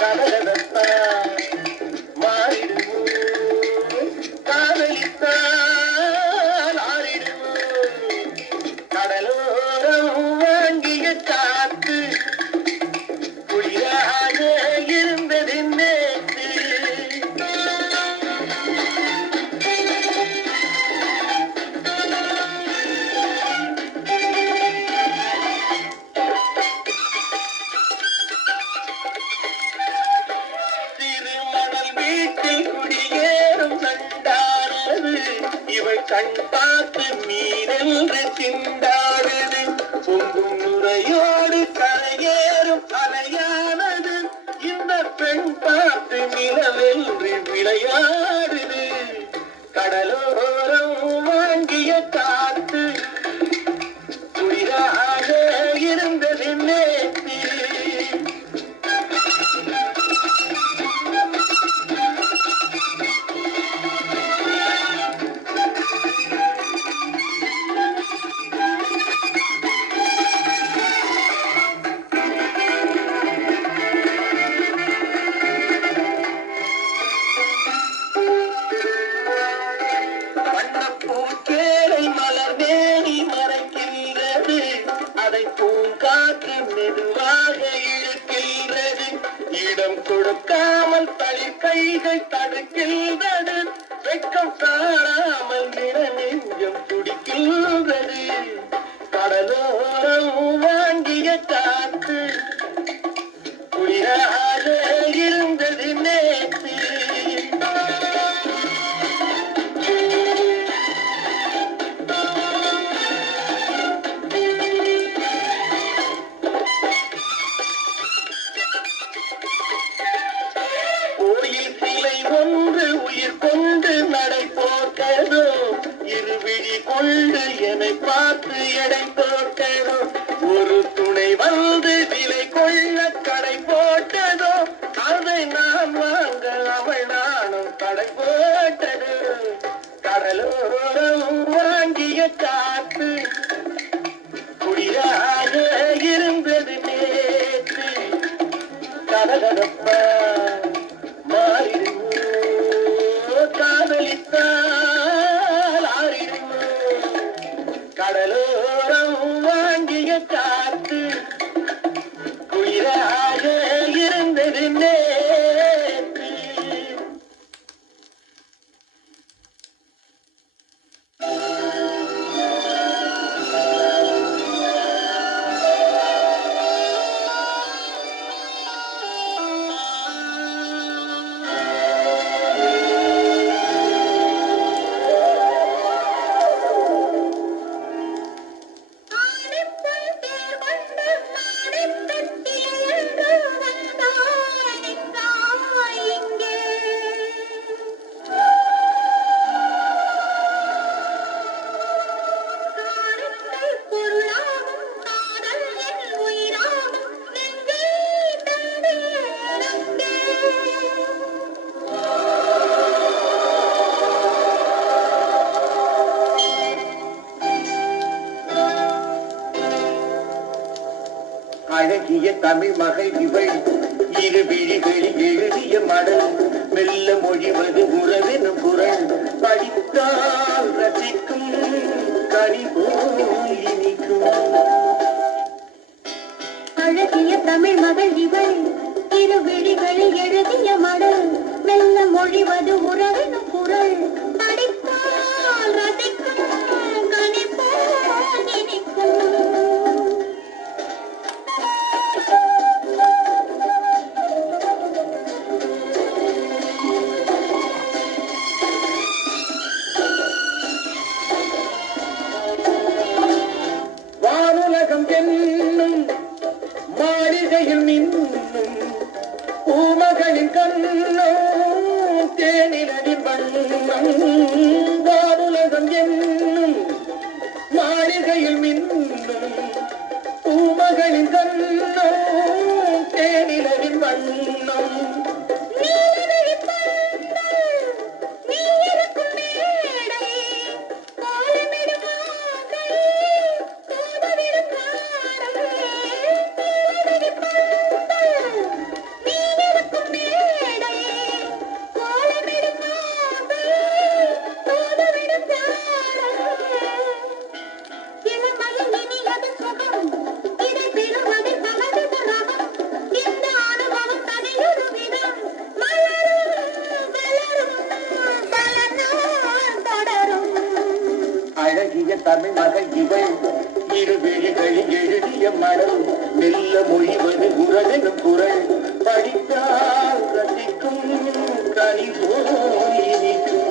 கதகதப்பா மாறிடுமோ காதலித்தால் ஆறிடுமோ கடலோரம் வாங்கிய காத்து குளிராக இருந்தது நேற்று கண் பார்த்து மீனென்று திண்டாடுது பொங்கும் நுரையோடு கரையேறும் அலையானது இந்த பெண் பார்த்து நிலவென்று விளையாடுது கடலோரம் வாங்கிய காத்து குளிராக இருந்தது நேற்று அதை பூங்காற்று மெதுவாக இழுக்கின்றது இடம் கொடுக்காமல் தளிர் கைகள் தடுக்கின்றது வெட்கம் காணாமல் நெஞ்சம் துடிக்கின்றது கடலோரம் வாங்கிய காற்று குளிராக இருந்தது நேற்று ஒன்று உயிர் கொண்டு நடை போட்டதோ இருவிழி கொண்டு என்னை பார்த்து எடை போட்டதோ ஒரு துணை வந்து விலை கொள்ள கடை போட்டதோ அதை நான் வாங்க அவள் நானும் கடை போட்டது கடலோரம் வாங்கிய காத்து குளிராக இருந்தது நேற்று கதகதப்பா மாறிடுமோ காதலித்தால் ஆறிடுமோ கடலோரம் வாங்கிய காத்து குளிராக இருந்தது நேற்று அழகிய தமிழ் மகள் இவள் இரு விழிகளில் எழுதிய மடல் மெல்ல மொழிவது உறவெனும் குரல் படித்தால் ரசிக்கும் கனி போல் இனிக்கும் அழகிய தமிழ் மகள் இவள் இரு விழிகளில் எழுதிய மடல் மெல்ல மொழிவது உறவெனும் குரல் படித்தால் ரசிக்கும் கனி போல் இனிக்கும் மாளிகையில் நின்னும் பூமகளின் கண்ணும் தேனிலனின் வண்ணம் வானுலகம் என்னும் மாளிகையில் மின்னும் பூமகளின் கண்ணும் தேனிலனின் வண்ணம் மடல் மெல்ல மொழிவது உறவெனும் குரல் படித்தால் ரசிக்கும் கனி போல் இனிக்கும்.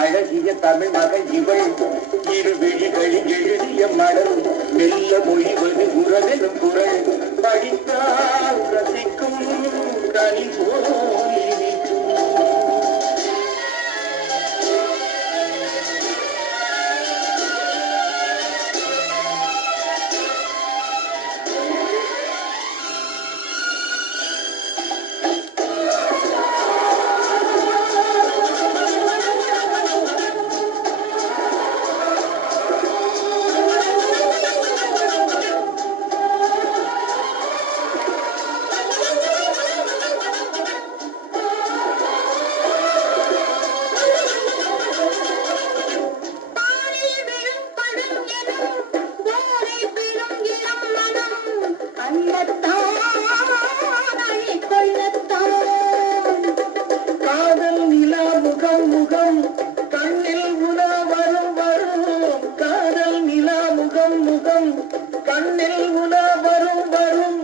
அழகிய தமிழ் மகள் இவள் இரு விழிகளில் எழுதிய மடல் மெல்ல மொழிவது உறவெனும் குரல் படித்தால் ரசிக்கும் கனி போல் இனிக்கும். காதல் நிலா முகம் முகம் கண்ணில் உலா வரும் வரும். காதல் நிலா முகம் முகம் கண்ணில் உலா வரும் வரும்.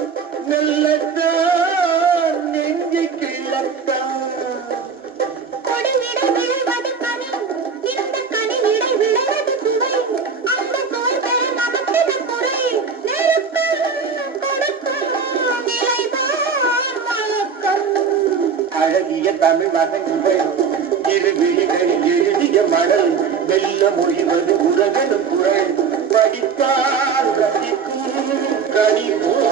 மெல்லத்தான் நெஞ்சு கிள்ளத்தான். அழகிய தமிழ் மகன் இவள் இரு விழிகளில் எழுதிய மடல் மெல்ல மொழிவது உறவெனும் குரல் படித்தால் ரசிக்கும் கனி போல்